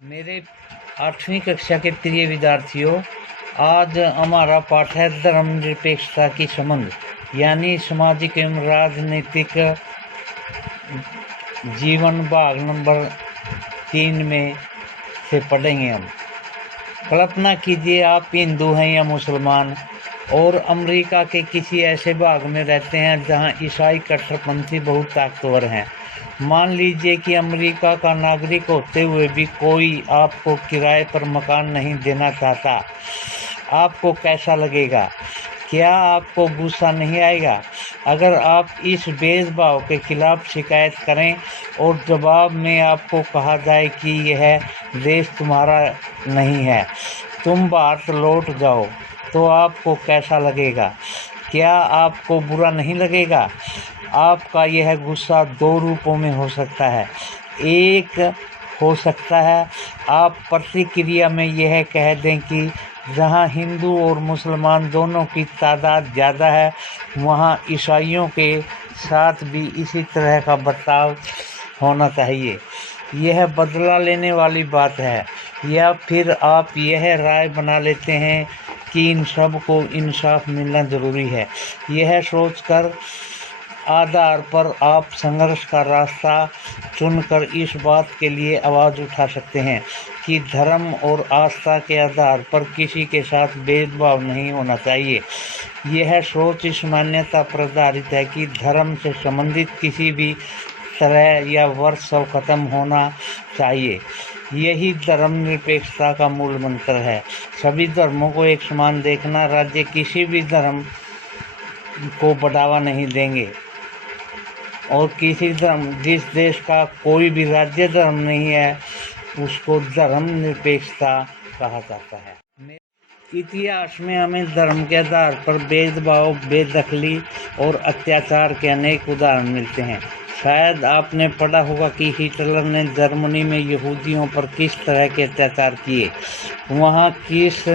मेरे 8वीं कक्षा के प्रिय विद्यार्थियों, आज हमारा पाठ है धर्मनिरपेक्षता की संबंध, यानी सामाजिक एवं राजनीतिक जीवन भाग नंबर 3 में से पढ़ेंगे हम। कल्पना कीजिए आप हिंदू हैं या मुसलमान और अमेरिका के किसी ऐसे भाग में रहते हैं जहां ईसाई कट्टरपंथी बहुत ताकतवर हैं। मान लीजिए कि अमेरिका का नागरिक होते हुए भी कोई आपको किराए पर मकान नहीं देना चाहता। आपको कैसा लगेगा? क्या आपको गुस्सा नहीं आएगा? अगर आप इस भेदभाव के खिलाफ शिकायत करें और जवाब में आपको कहा जाए कि यह देश तुम्हारा नहीं है, तुम भारत लौट जाओ, तो आपको कैसा लगेगा? क्या आपको बुरा नहीं लगेगा? आपका यह गुस्सा 2 रूपों में हो सकता है। एक हो सकता है आप प्रतिक्रिया में यह कह दें कि जहां हिंदू और मुसलमान दोनों की तादाद ज़्यादा है, वहां ईसाइयों के साथ भी इसी तरह का बर्ताव होना चाहिए। यह बदला लेने वाली बात है। या फिर आप यह राय बना लेते हैं कि इन सब को इंसाफ मिलना ज़रूरी है। यह सोचकर आधार पर आप संघर्ष का रास्ता चुनकर इस बात के लिए आवाज़ उठा सकते हैं कि धर्म और आस्था के आधार पर किसी के साथ भेदभाव नहीं होना चाहिए। यह सोच इस मान्यता पर आधारित है कि धर्म से संबंधित किसी भी तरह या वर्षव खत्म होना चाहिए। यही धर्मनिरपेक्षता का मूल मंत्र है। सभी धर्मों को एक समान देखना। राज्य किसी भी धर्म को बढ़ावा नहीं देंगे और जिस देश का कोई भी राज्य धर्म नहीं है, उसको धर्मनिरपेक्षता कहा जाता है। इतिहास में हमें धर्म के आधार पर भेदभाव, बेदखली और अत्याचार के अनेक उदाहरण मिलते हैं। शायद आपने पढ़ा होगा कि हिटलर ने जर्मनी में यहूदियों पर किस तरह के अत्याचार किए। वहाँ किस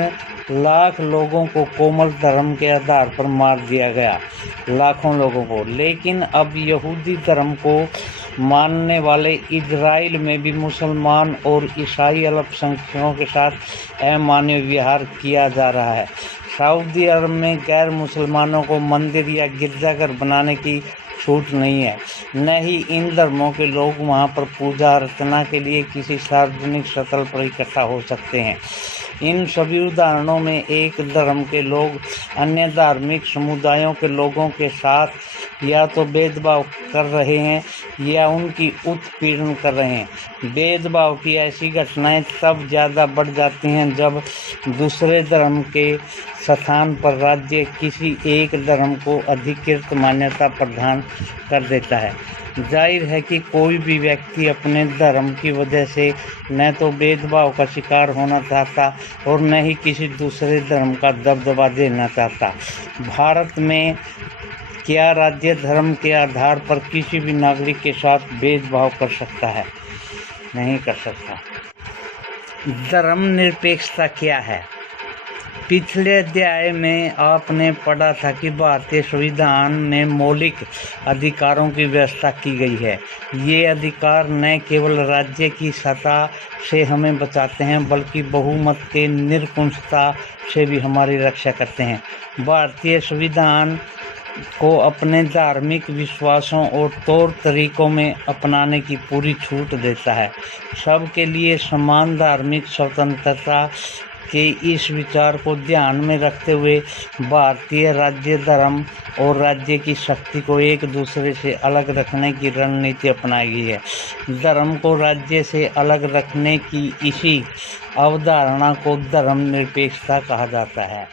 लाख लोगों को कोमल धर्म के आधार पर मार दिया गया, लाखों लोगों को। लेकिन अब यहूदी धर्म को मानने वाले इजराइल में भी मुसलमान और ईसाई अल्पसंख्यकों के साथ अमानवीय व्यवहार किया जा रहा है। सऊदी अरब में गैर मुसलमानों को मंदिर या गिरजाघर बनाने की छूट नहीं है। न ही इन धर्मों के लोग वहां पर पूजा अर्चना के लिए किसी सार्वजनिक स्थल पर इकट्ठा हो सकते हैं। इन सभी उदाहरणों में एक धर्म के लोग अन्य धार्मिक समुदायों के लोगों के साथ या तो भेदभाव कर रहे हैं या उनकी उत्पीड़न कर रहे हैं। भेदभाव की ऐसी घटनाएं तब ज़्यादा बढ़ जाती हैं जब दूसरे धर्म के स्थान पर राज्य किसी एक धर्म को अधिकृत मान्यता प्रदान कर देता है। जाहिर है कि कोई भी व्यक्ति अपने धर्म की वजह से न तो भेदभाव का शिकार होना चाहता और न ही किसी दूसरे धर्म का दबदबा देना चाहता। भारत में क्या राज्य धर्म के आधार पर किसी भी नागरिक के साथ भेदभाव कर सकता है? नहीं कर सकता। धर्मनिरपेक्षता क्या है? पिछले अध्याय में आपने पढ़ा था कि भारतीय संविधान में मौलिक अधिकारों की व्यवस्था की गई है। ये अधिकार न केवल राज्य की सत्ता से हमें बचाते हैं, बल्कि बहुमत के निरंकुशता से भी हमारी रक्षा करते हैं। भारतीय संविधान को अपने धार्मिक विश्वासों और तौर तरीकों में अपनाने की पूरी छूट देता है। सबके लिए समान धार्मिक स्वतंत्रता के इस विचार को ध्यान में रखते हुए भारतीय राज्य धर्म और राज्य की शक्ति को एक दूसरे से अलग रखने की रणनीति अपनाई गई है। धर्म को राज्य से अलग रखने की इसी अवधारणा को धर्मनिरपेक्षता कहा जाता है।